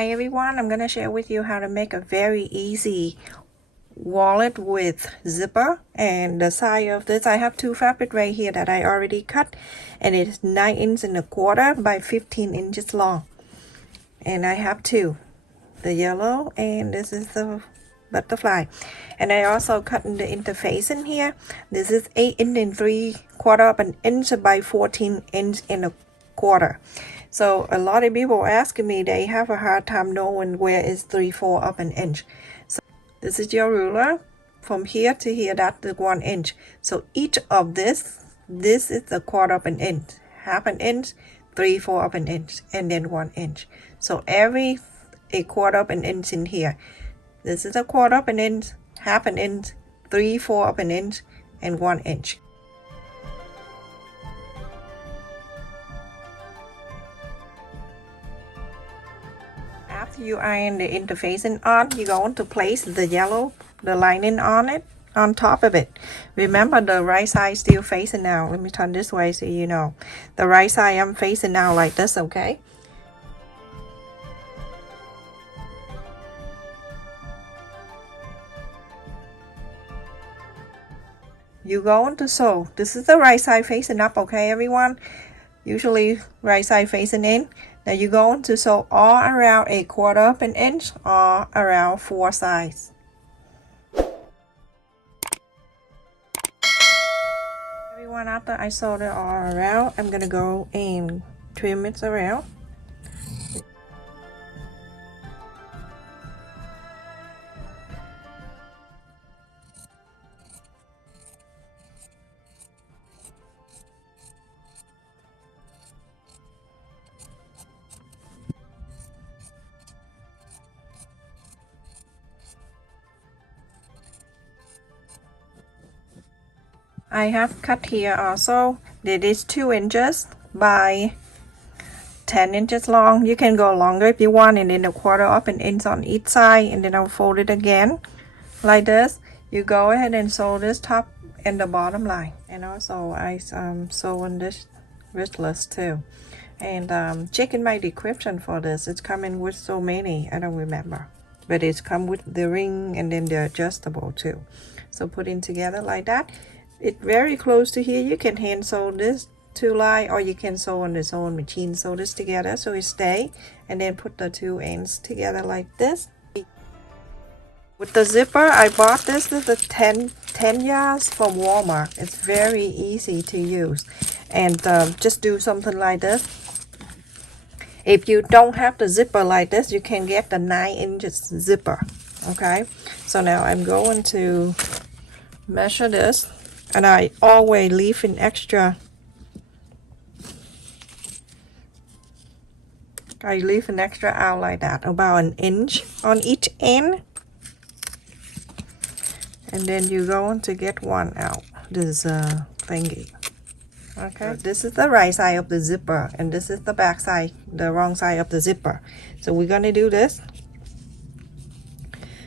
Hi everyone, I'm gonna share with you how to make a very easy wallet with zipper. And the size of this, I have two fabric right here that I already cut, and it's 9.25 by 15 inches long. And I have two, the yellow and this is the butterfly. And I also cut in the interface in here. This is 8 inch by 14 inch and a quarter. So a lot of people asking me, they have a hard time knowing where is 3/4 of an inch. So this is your ruler. From here to here, that's the 1 inch. So each of this is a quarter of an inch, half an inch, 3/4 of an inch, and then 1 inch. So a quarter of an inch in here. This is a quarter of an inch, half an inch, 3/4 of an inch, and 1 inch. After you iron the interfacing on, you're going to place the lining on top of it. Remember, the right side still facing out. Let me turn this way so you know. The right side I'm facing out like this, okay? You're going to sew. This is the right side facing up, okay everyone? Usually right side facing in. Now you're going to sew all around a quarter of an inch or around 4 sides. Everyone, after I sewed it all around, I'm gonna go and trim it around. I have cut here also. It is 2 inches by 10 inches long. You can go longer if you want, and then a quarter of an inch on each side, and then I'll fold it again like this. You go ahead and sew this top and the bottom line. And also I sew on this wristless too. And check in my description for this. It's coming with so many, I don't remember, but it's come with the ring and then the adjustable too. So putting together like that, it's very close to here. You can hand sew this two line, or you can sew on the sewing machine. Sew this together so it stay, and then put the two ends together like this. With the zipper, I bought this is the 10 yards from Walmart. It's very easy to use, and just do something like this. If you don't have the zipper like this, you can get the 9 inches zipper. Okay, so now I'm going to measure this, and I always leave an extra. I leave an extra out like that, about 1 inch on each end. And then you're going to get one out, this thingy. Okay, this is the right side of the zipper, and this is the back side, the wrong side of the zipper. So we're going to do this.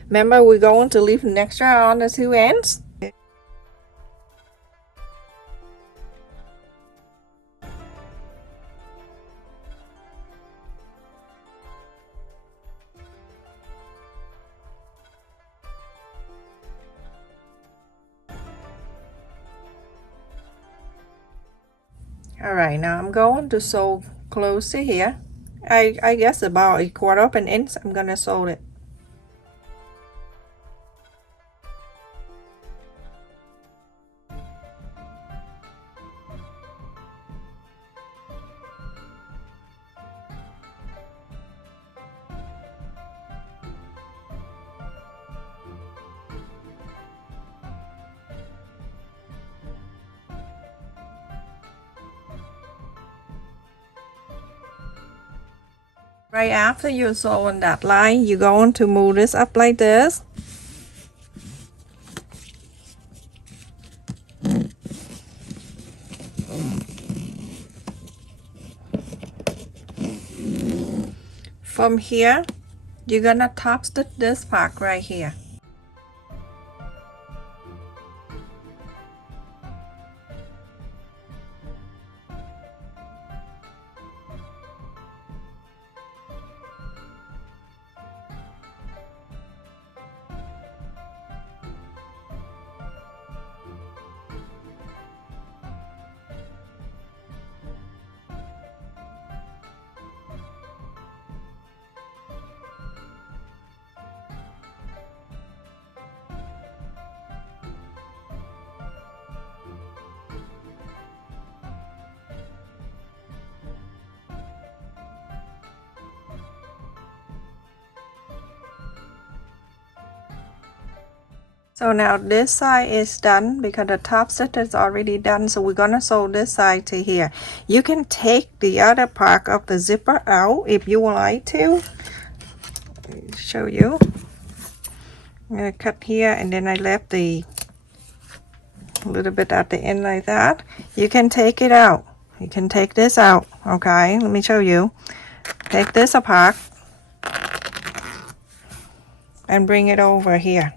Remember, we're going to leave an extra on the two ends. Alright, now I'm going to sew close to here. I guess about a quarter of an inch. I'm gonna sew it. Right after you sew on that line, you're going to move this up like this. From here, you're gonna top stitch this part right here. So now this side is done because the top stitch is already done, so we're gonna sew this side to here. You can take the other part of the zipper out if you would like to. Show you. I'm gonna cut here, and then I left the little bit at the end like that. You can take it out. You can take this out. Okay, let me show you. Take this apart and bring it over here.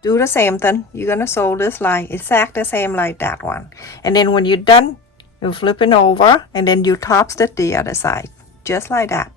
Do the same thing. You're gonna sew this like exactly the same like that one, and then when you're done, you flip it over, and then you top stitch the other side, just like that.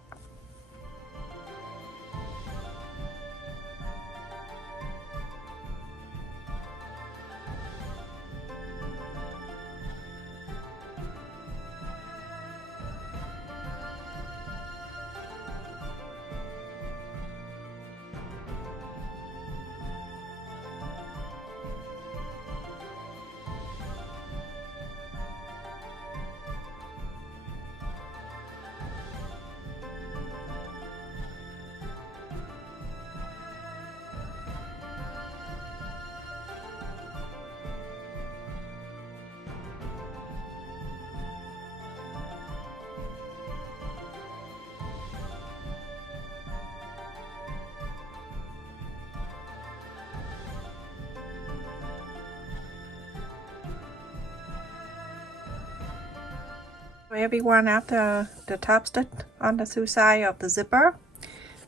Everyone, after the top stitch on the two sides of the zipper,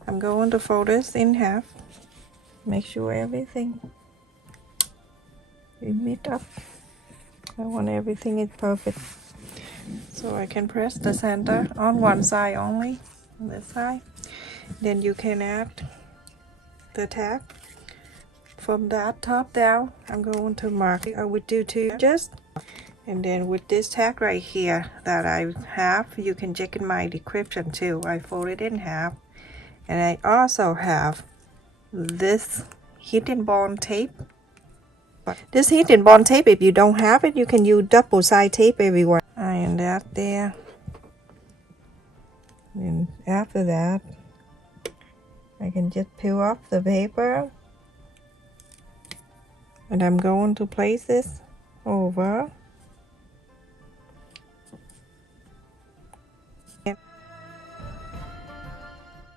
I'm going to fold this in half. Make sure everything is meet up. I want everything is perfect, so I can press the center on one side only, on this side. Then you can add the tag from that top down. I'm going to mark it. I would do 2 inches. And then with this tag right here that I have, you can check in my description too. I fold it in half. And I also have this heat and bond tape. This heat and bond tape, if you don't have it, you can use double side tape everywhere. Iron that there. And after that, I can just peel off the paper. And I'm going to place this over.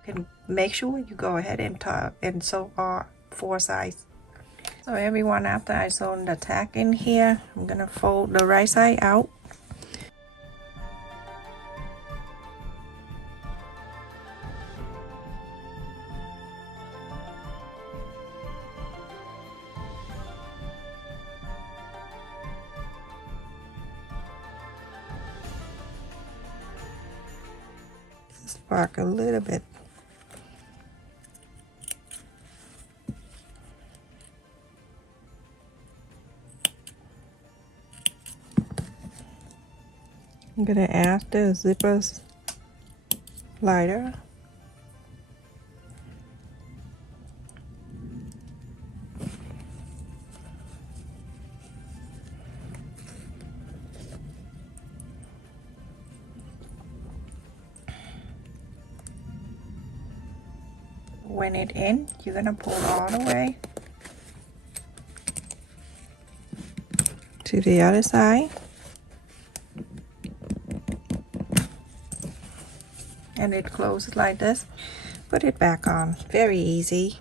Can make sure you go ahead and sew all 4 sides. So everyone, after I sew the tag in here, I'm gonna fold the right side out. Spark a little bit. I'm gonna add the zippers lighter. When it ends, you're gonna pull all the way to the other side. And it closes like this. Put it back on. Very easy.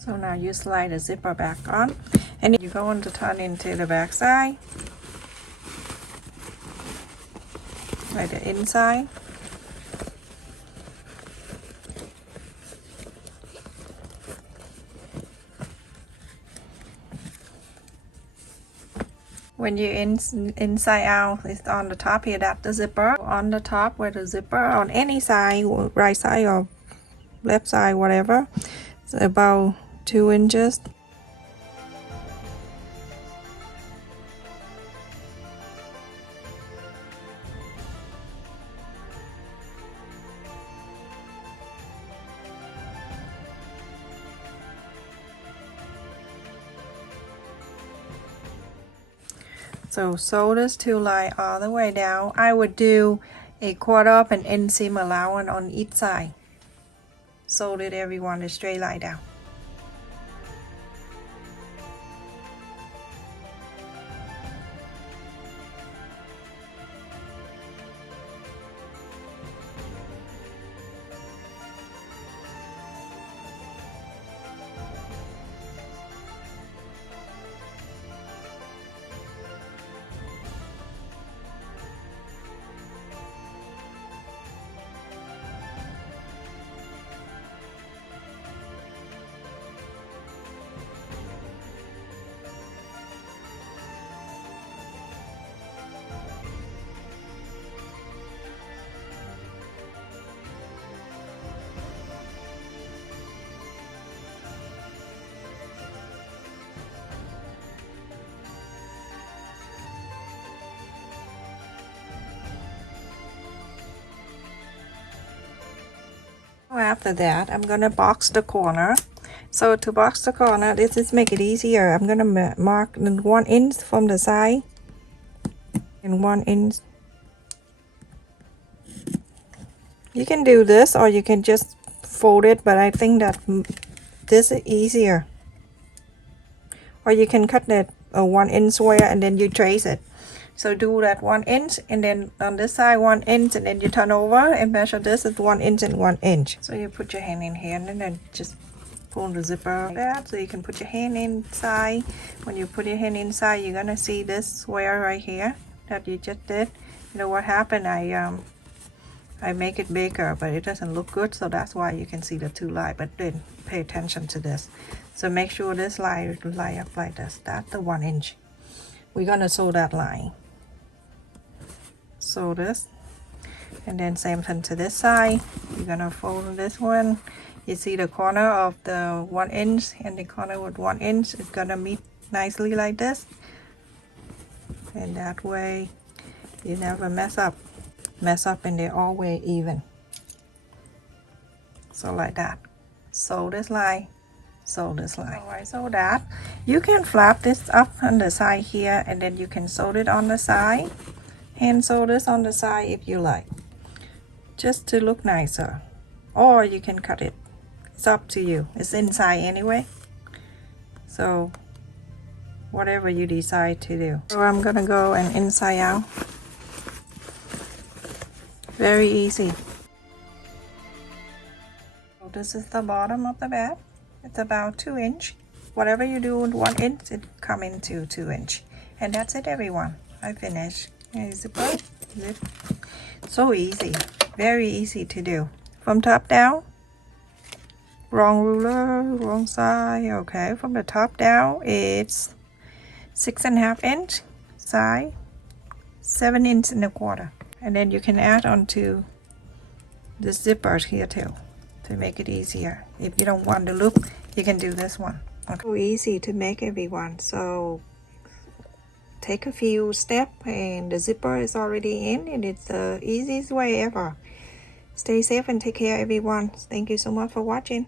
So now you slide the zipper back on, and you're going to turn into the back side, like the inside. When you're inside out, it's on the top here, that's the zipper. On the top where the zipper, on any side, right side or left side, whatever, it's about 2 inches. So sew this two line all the way down. I would do a 1/4 of an inch seam allowance on each side. So that everyone is straight line down. After that, I'm gonna box the corner. So to box the corner, this is make it easier. I'm gonna mark 1 inch from the side and 1 inch. You can do this or you can just fold it, but I think that this is easier. Or you can cut that 1 inch square and then you trace it. So do that 1 inch and then on this side 1 inch, and then you turn over and measure this as 1 inch and 1 inch. So you put your hand in here and then just pull the zipper like that, so you can put your hand inside. When you put your hand inside, you're gonna see this square right here that you just did. You know what happened? I make it bigger, but it doesn't look good, so that's why you can see the two lines. But then pay attention to this. So make sure this line up like this. That's the 1 inch. We're gonna sew that line. Sew this, and then same thing to this side. You're gonna fold this one. You see the corner of the 1 inch and the corner with 1 inch is gonna meet nicely like this, and that way you never mess up and they're always even. So like that. Sew this line, sew this line. Alright, so that you can flap this up on the side here, and then you can sew it on the side. Hand sew this on the side if you like, just to look nicer, or you can cut it. It's up to you. It's inside anyway, so whatever you decide to do. So I'm gonna go and inside out. Very easy. So this is the bottom of the bed. It's about 2 inch. Whatever you do with 1 inch, it come into 2 inch. And that's it, everyone. I finished. Zipper. Zip. So easy, very easy to do. From top down, wrong ruler, wrong side. Okay, from the top down, it's 6.5 inch side, 7 inch and a quarter, and then you can add on to the zippers here too to make it easier. If you don't want the loop, you can do this one. Okay. So easy to make, everyone. So take a few steps and the zipper is already in, and it's the easiest way ever. Stay safe and take care, everyone. Thank you so much for watching.